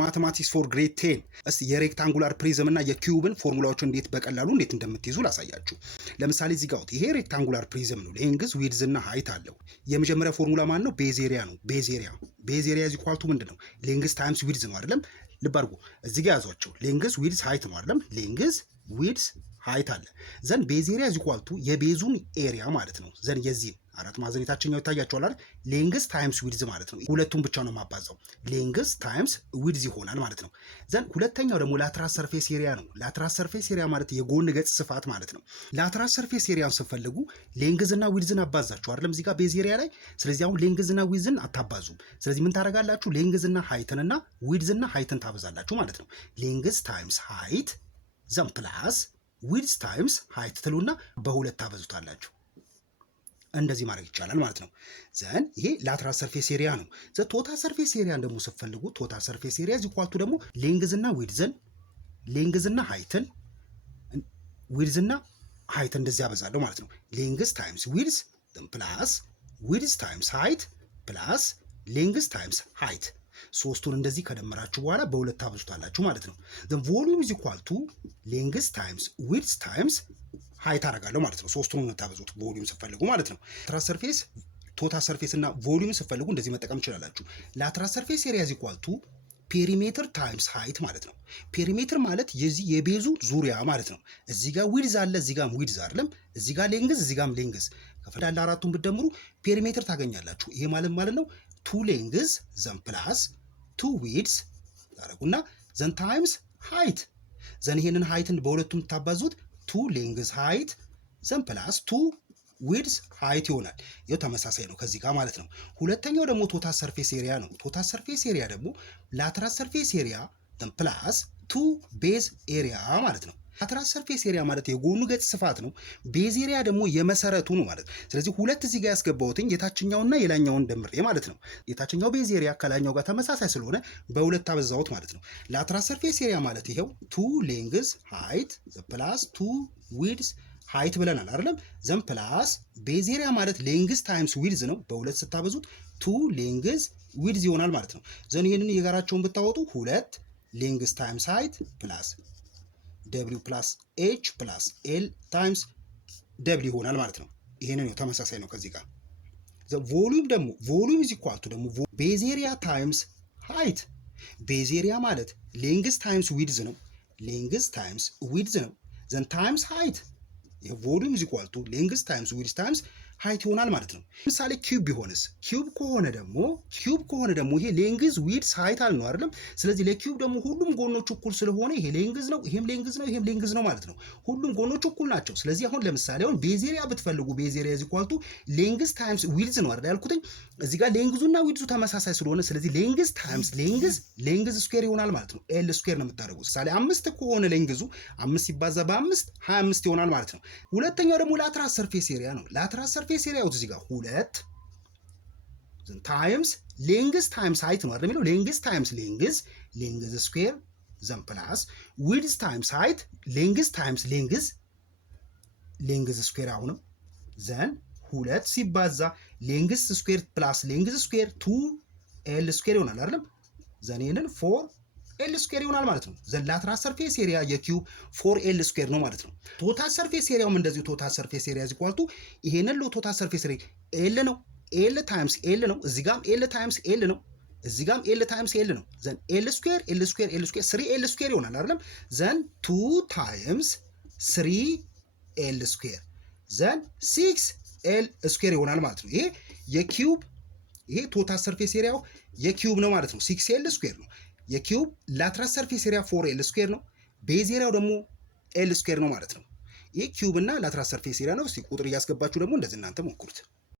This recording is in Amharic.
ማቴማቲክስ ፎር ግሬድ 10 እስቲ የሬክታንጉላር ፕሪዝም እና የኪዩብን ፎርሙላዎችን እንዴት እንደምትይዙ ላሳያችሁ። ለምሳሌ እዚህ ጋር ይሄ ሬክታንጉላር ፕሪዝም ነው። ሌንግዝ ዊድዝ እና ሃይት አለው። የመጀመሪያ ፎርሙላ ማን ነው? ቤዝ ኤሪያ ነው። ቤዝ ኤሪያ ኢዝ ኢኳል ቱ ምንድነው? ሌንግዝ ታይምስ ዊድዝ ነው አይደለም? ልብ አድርጉ እዚህ ጋር ያዟቸው። ሌንግዝ ዊድዝ ሃይት ነው አይደለም? ሌንግዝ ዊድዝ ሃይት አለ። ዘን ቤዝ ኤሪያ ኢዝ ኢኳል ቱ የቤዙን ኤሪያ ማለት ነው። ዘን የዚህን አራት ማዕዘን የታችኛው ይታያቸዋል አይደል? ሌንግዝ ታይምስ ዊድዝ ማለት ነው። ሁለቱም ብቻ ነው የማባዛው። ሌንግዝ ታይምስ ዊድዝ ይሆናል ማለት ነው። ዘን ሁለተኛው ደግሞ ላትራል ሰርፌስ ኤሪያ ነው። ላትራል ሰርፌስ ኤሪያ ማለት የጎን ገጽ ስፋት ማለት ነው። ላትራል ሰርፌስ ኤሪያን ስትፈልጉ ሌንግዝ እና ዊድዝን አባዛችሁ አይደለም እዚህ ጋር ቤዝ ኤሪያ ላይ። ስለዚህ አሁን ሌንግዝ እና ዊድዝን አታባዙም። ስለዚህ ምን ታደርጋላችሁ? ሌንግዝ እና ሃይትን እና ዊድዝ እና ሃይትን ታበዛላችሁ ማለት ነው። ሌንግዝ ታይምስ ሃይት ዘን ፕላስ ዊድዝ ታይምስ ሃይት ትሉና በሁለት ታበዙታላችሁ። እንደዚህ ማድረግ ይቻላል ማለት ነው። ዘን ይሄ ላትራል ሰርፌስ ኤሪያ ነው። ዘ ቶታል ሰርፌስ ኤሪያን ደግሞ ስትፈልጉ ቶታል ሰርፌስ ኤሪያ ኢዝ ኢኳል ቱ ደግሞ ሌንግዝና ዊድዝን ሌንግዝና ሃይትን ዊድዝና ሃይት እንደዚህ ያበዛለሁ ማለት ነው። ሌንግዝ ታይምስ ዊድዝ ፕላስ ዊድዝ ታይምስ ሃይት ፕላስ ሌንግዝ ታይምስ ሃይት ሶስቱን እንደዚህ ከደመራችሁ በኋላ በሁለት ታበዙታላችሁ ማለት ነው። ዘን ቮሊዩም ኢዝ ኢኳል ቱ ሌንግዝ ታይምስ ዊድዝ ታይምስ ሃይት አደርጋለሁ ማለት ነው። ሶስቱን ነው ታበዙት ቮሊዩም ስትፈልጉ ማለት ነው። ላትራል ሰርፌስ ቶታል ሰርፌስ እና ቮሊዩም ስትፈልጉ እንደዚህ መጠቀም ትችላላችሁ። ላትራል ሰርፌስ ኤሪያ ኢዝ ኢኳል ቱ ፔሪሜትር ታይምስ ሃይት ማለት ነው። ፔሪሜትር ማለት የዚህ የቤዙ ዙሪያ ማለት ነው። እዚህ ጋር ዊድዝ አለ፣ እዚህ ጋር ዊድዝ አይደለም፣ እዚህ ጋር ሌንግዝ፣ እዚህ ጋር ሌንግዝ ከፈዳለ አራቱን ብትደምሩ ፔሪሜትር ታገኛላችሁ። ይሄ ማለት ነው ቱ ሌንግዝ ዘን ፕላስ ቱ ዊድዝ ታረጉና ዘን ታይምስ ሃይት ዘን ይሄንን ሃይትን በሁለቱም ታባዙት ቱ ሌንግዝ ሃይት ዘን ፕላስ ቱ ዊድዝ ሃይት ይሆናል። ይሄው ተመሳሳይ ነው ከዚህ ጋር ማለት ነው። ሁለተኛው ደግሞ ቶታል ሰርፌስ ኤሪያ ነው። ቶታል ሰርፌስ ኤሪያ ደግሞ ላትራል ሰርፌስ ኤሪያ ዘን ፕላስ ቱ ቤዝ ኤሪያ ማለት ነው። ላትራል ሰርፌስ ኤሪያ ማለት የጎኑ ገጽ ስፋት ነው። ቤዝ ኤሪያ ደግሞ የመሰረቱ ነው ማለት ነው። ስለዚህ ሁለት እዚህ ጋር ያስገባሁትኝ የታችኛውና የላኛውን ደምሬ ማለት ነው። የታችኛው ቤዝ ኤሪያ ከላኛው ጋር ተመሳሳይ ስለሆነ በሁለት አበዛሁት ማለት ነው። ላትራል ሰርፌስ ኤሪያ ማለት ይሄው ቱ ሌንግዝ ሃይት ፕላስ ቱ ዊድዝ ሃይት ብለናል አይደለም? ዘን ፕላስ ቤዝ ኤሪያ ማለት ሌንግዝ ታይምስ ዊድዝ ነው። በሁለት ስታበዙት ቱ ሌንግዝ ዊድዝ ይሆናል ማለት ነው። ዘን ይሄንን የጋራቸውን ብታወጡ ሁለት ሌንግዝ ታይምስ ሃይት ፕላስ ደብሊው ፕላስ ኤች ፕላስ ኤል ታይምስ ደብሊው ይሆናል ማለት ነው። ይሄንን ነው ተመሳሳይ ነው ከዚህ ጋር። ቮሊዩም ደግሞ ቮሊዩም ኢዝ ኢኳል ቱ ደግሞ ቤዝ ኤሪያ ታይምስ ሃይት። ቤዝ ኤሪያ ማለት ሌንግዝ ታይምስ ዊድዝ ነው። ሌንግዝ ታይምስ ዊድዝ ነው። ዘን ታይምስ ሃይት ቮሊዩም ኢዝ ኢኳል ቱ ሌንግዝ ታይምስ ዊድዝ ታይምስ ሃይት ይሆናል ማለት ነው። ለምሳሌ ኪዩብ ቢሆንስ? ኪዩብ ከሆነ ደግሞ ይሄ ሌንግዝ ዊድዝ ሃይት አለ ነው አይደለም? ስለዚህ ለኪዩብ ደግሞ ሁሉም ጎኖች እኩል ስለሆነ ይሄ ሌንግዝ ነው፣ ይሄም ሌንግዝ ነው፣ ይሄም ሌንግዝ ነው ማለት ነው። ሁሉም ጎኖች እኩል ናቸው። ስለዚህ አሁን ለምሳሌ ቤዝ ኤሪያ ብትፈልጉ ቤዝ ኤሪያ ኢዝ ኢኳል ቱ ሌንግዝ ታይምስ ዊድዝ ነው አይደል ያልኩትኝ። እዚህ ጋር ሌንግዙና ዊድዙ ተመሳሳይ ስለሆነ ስለዚህ ሌንግዝ ታይምስ ሌንግዝ ስኩዌር ይሆናል ማለት ነው። ኤል ስኩዌር ነው የምታደርጉት። ምሳሌ 5 ከሆነ ሌንግዙ 5 ሲባዛ በ5 25 ይሆናል ማለት ነው። ሁለተኛው ደግሞ ላትራል ሰርፌስ ኤሪያ ነው። ላትራል ሰርፌስ ኤሪያ እዚህ ጋር ሁለት ታይምስ ሌንግዝ ታይምስ ሃይት ነው አይደል የሚለው። ሌንግዝ ታይምስ ሌንግዝ ስኩዌር ዘን ፕላስ ዊድዝ ታይምስ ሃይት ሌንግዝ ታይምስ ሌንግዝ ስኩዌር አሁንም ዘን ሁለት ሲባዛ ሌንግዝ ስኩዌር ፕላስ ሌንግዝ ስኩዌር ቱ ኤል ስኩዌር ይሆናል አይደል። ዘን ይሄንን ፎር ኤል ስኩዌር ይሆናል ማለት ነው። ዘን ላትራል ሰርፌስ ኤሪያ የኪዩብ ፎር ኤል ስኩዌር ነው ማለት ነው። ቶታል ሰርፌስ ኤሪያውም እንደዚሁ ቶታል ሰርፌስ ኤሪያ ኢዝ ኢኳል ቱ ይሄንን ቶታል ሰርፌስ ኤሪያ ኤል ነው። ኤል ታይምስ ኤል ነው። እዚህ ጋርም ኤል ታይምስ ኤል ነው። እዚህ ጋርም ኤል ታይምስ ኤል ነው። ዘን ኤል ስኩዌር 3 ኤል ስኩዌር ይሆናል አይደለም። ዘን 2 ታይምስ 3 ኤል ስኩዌር ዘን 6 ኤል ስኩዌር ይሆናል ማለት ነው። ይሄ የኪዩብ ይሄ ቶታል ሰርፌስ ኤሪያው የኪዩብ ነው ማለት ነው። 6 ኤል ስኩዌር ነው የኪዩብ። ላትራል ሰርፌስ ኤሪያ 4 ኤል ስኩዌር ነው። ቤዝ ኤሪያው ደግሞ ኤል ስኩዌር ነው ማለት ነው። ይሄ ኪዩብ እና ላትራል ሰርፌስ ኤሪያ ነው። እስቲ ቁጥር እያስገባችሁ ደግሞ እንደዚህ እናንተ ሞክሩት።